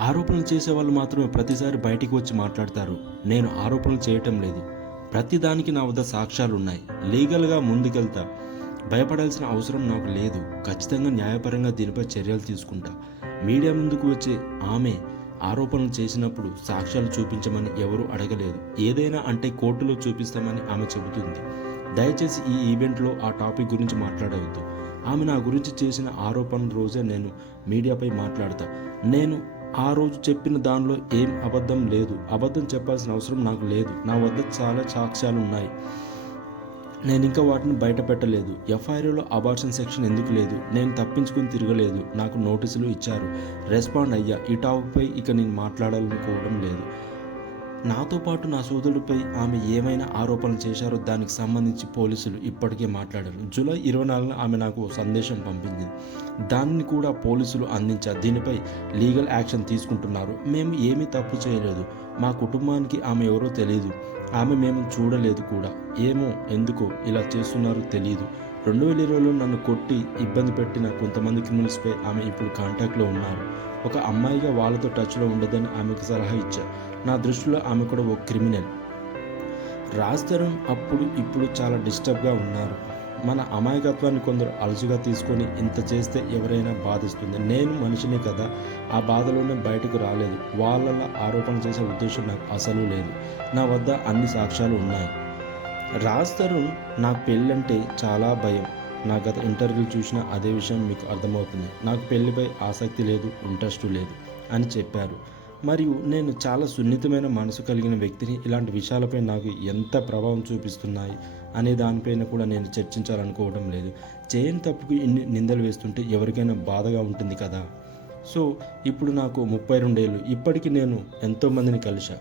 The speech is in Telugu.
ఆరోపణలు చేసే వాళ్ళు మాత్రమే ప్రతిసారి బయటికి వచ్చి మాట్లాడతారు. నేను ఆరోపణలు చేయటం లేదు. ప్రతిదానికి నా వద్ద సాక్ష్యాలు ఉన్నాయి లీగల్గా ముందుకెళ్తా. భయపడాల్సిన అవసరం నాకు లేదు. ఖచ్చితంగా న్యాయపరంగా దీనిపై చర్యలు తీసుకుంటా. మీడియా ముందుకు వచ్చే ఆమె ఆరోపణలు చేసినప్పుడు సాక్ష్యాలు చూపించమని ఎవరూ అడగలేదు. ఏదైనా అంటే కోర్టులో చూపిస్తామని ఆమె చెబుతుంది. దయచేసి ఈ ఈవెంట్లో ఆ టాపిక్ గురించి మాట్లాడవద్దు. ఆమె నా గురించి చేసిన ఆరోపణల రోజే నేను మీడియాపై మాట్లాడతా. నేను ఆ రోజు చెప్పిన దానిలో ఏం అబద్ధం లేదు. అబద్ధం చెప్పాల్సిన అవసరం నాకు లేదు. నా వద్ద చాలా సాక్ష్యాలు ఉన్నాయి నేను ఇంకా వాటిని బయట పెట్టలేదు ఎఫ్ఐఆర్లో అబార్షన్ సెక్షన్ ఎందుకు లేదు? నేను తప్పించుకుని తిరగలేదు. నాకు నోటీసులు ఇచ్చారు. రెస్పాండ్ అయ్యా. ఈ టాపిక్పై ఇక నేను మాట్లాడాలనుకోవడం లేదు. నాతో పాటు నా సోదరుడిపై ఆమె ఏమైనా ఆరోపణలు చేశారో దానికి సంబంధించి పోలీసులు ఇప్పటికే మాట్లాడారు. జూలై ఇరవై నాలుగున ఆమె నాకు సందేశం పంపింది. దాన్ని కూడా పోలీసులు అందించారు. దీనిపై లీగల్ యాక్షన్ తీసుకుంటున్నారు. మేము ఏమీ తప్పు చేయలేదు. మా కుటుంబానికి ఆమె ఎవరో తెలియదు ఆమె మేము చూడలేదు కూడా. ఏమో ఎందుకో ఇలా చేస్తున్నారో తెలియదు రెండు వేల ఇరవైలో నన్ను కొట్టి ఇబ్బంది పెట్టిన కొంతమంది క్రిమినల్స్పై ఆమె ఇప్పుడు కాంటాక్ట్లో ఉన్నారు. ఒక అమ్మాయిగా వాళ్ళతో టచ్లో ఉండదని ఆమెకు సలహా ఇచ్చా. నా దృష్టిలో ఆమె కూడా ఒక క్రిమినల్. రాజ్ తరుణ్ అప్పుడు ఇప్పుడు చాలా డిస్టర్బ్గా ఉన్నారు. మన అమాయకత్వాన్ని కొందరు అలసుగా తీసుకొని ఇంత చేస్తే ఎవరైనా బాధిస్తుంది. నేను మనిషినే కదా ఆ బాధలోనే బయటకు రాలేదు. వాళ్ళ ఆరోపణ చేసే ఉద్దేశం నాకు అసలు లేదు. నా వద్ద అన్ని సాక్ష్యాలు ఉన్నాయి. రాజ్ తరుణ్ నాకు పెళ్ళంటే చాలా భయం. నా గత ఇంటర్వ్యూ చూసిన అదే విషయం మీకు అర్థమవుతుంది. నాకు పెళ్ళిపై ఆసక్తి లేదు ఇంట్రెస్ట్ లేదు అని చెప్పారు. మరియు నేను చాలా సున్నితమైన మనసు కలిగిన వ్యక్తిని. ఇలాంటి విషయాలపై నాకు ఎంత ప్రభావం చూపిస్తున్నాయి అనే దానిపైన కూడా నేను చర్చించాలనుకోవడం లేదు. చేయని తప్పుకు ఇన్ని నిందలు వేస్తుంటే ఎవరికైనా బాధగా ఉంటుంది కదా? సో ఇప్పుడు నాకు ముప్పై రెండేళ్ళు. ఇప్పటికీ నేను ఎంతోమందిని కలిశా.